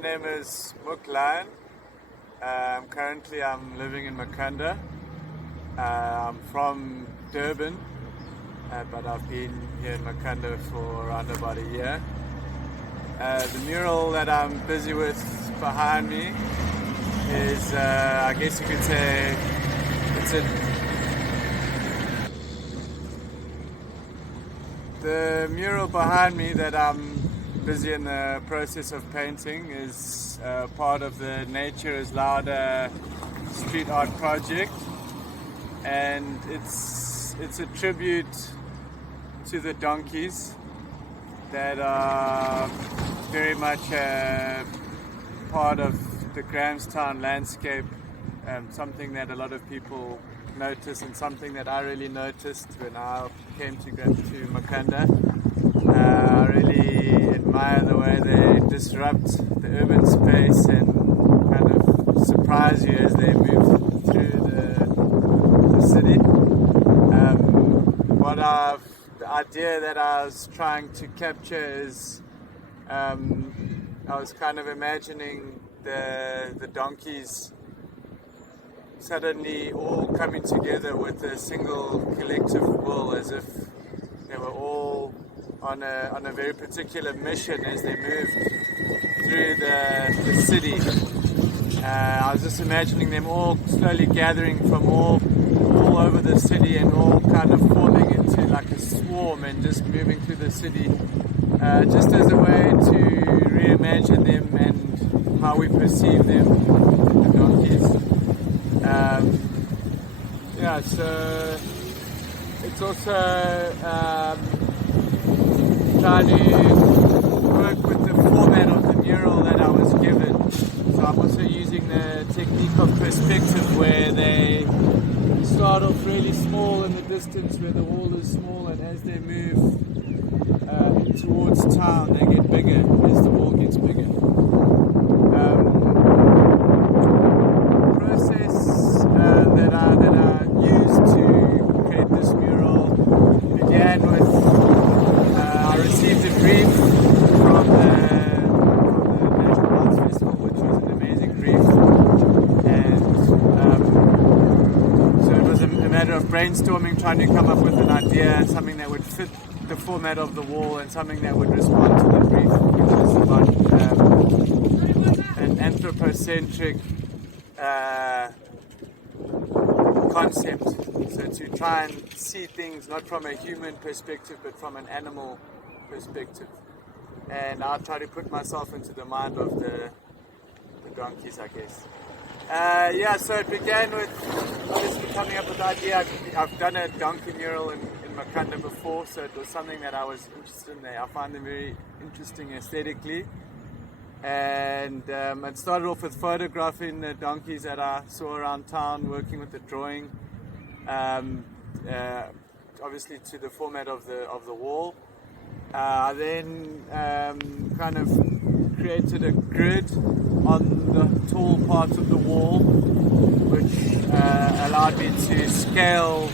name is Mook Lion. Currently I'm living in Makhanda. I'm from Durban, but I've been here in Makhanda for around about a year. The mural that I'm busy with behind me is, I guess you could say, the mural behind me that I'm busy in the process of painting is part of the Nature is Louder street art project, and it's a tribute to the donkeys that are very much a part of the Grahamstown landscape, something that a lot of people notice and something that I really noticed when I came to Makhanda. I really admire the way they disrupt the urban space and kind of surprise you as they move through the city. The idea that I was trying to capture is I was kind of imagining the donkeys suddenly all coming together with a single collective will, as if they were all on a very particular mission as they moved through the city. I was just imagining them all slowly gathering from all over the city and all kind of forming into like a swarm and just moving through the city, just as a way to reimagine them and how we perceive them, the donkeys. So it's also trying to work with the format of the mural that I was given. So I'm also using the technique of perspective, where they start off really small in the distance where the wall is small, and as they move towards town they get bigger as the wall gets bigger. That I used to create this mural began with I received a brief from the National Arts Festival, which was an amazing brief, and so it was a matter of brainstorming, trying to come up with an idea, something that would fit the format of the wall and something that would respond to the brief, which was about an anthropocentric concept. So to try and see things not from a human perspective but from an animal perspective. And I'll try to put myself into the mind of the donkeys, I guess. So it began with obviously coming up with the idea. I've done a donkey mural in Makhanda before, so it was something that I was interested in. I find them very interesting aesthetically. And it started off with photographing the donkeys that I saw around town, working with the drawing, obviously to the format of the wall. I then kind of created a grid on the tall part of the wall, which allowed me to scale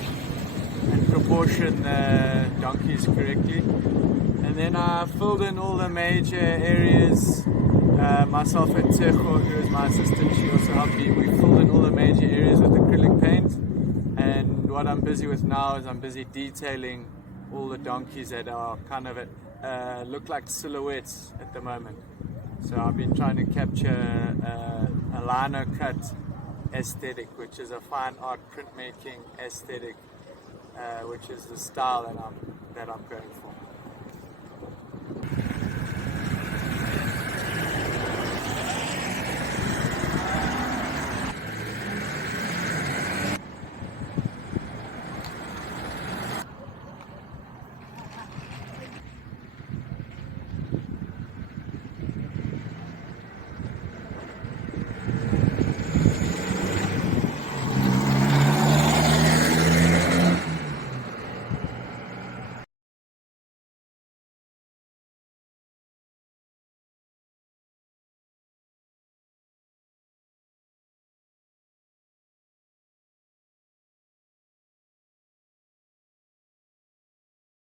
and proportion the donkeys correctly. And then I filled in all the major areas. Myself and Tejo, who is my assistant, she also helped me. We filled in all the major areas with acrylic paint, and what I'm busy with now is I'm busy detailing all the donkeys that are kind of look like silhouettes at the moment. So I've been trying to capture a lino cut aesthetic, which is a fine art printmaking aesthetic, which is the style that I'm going for.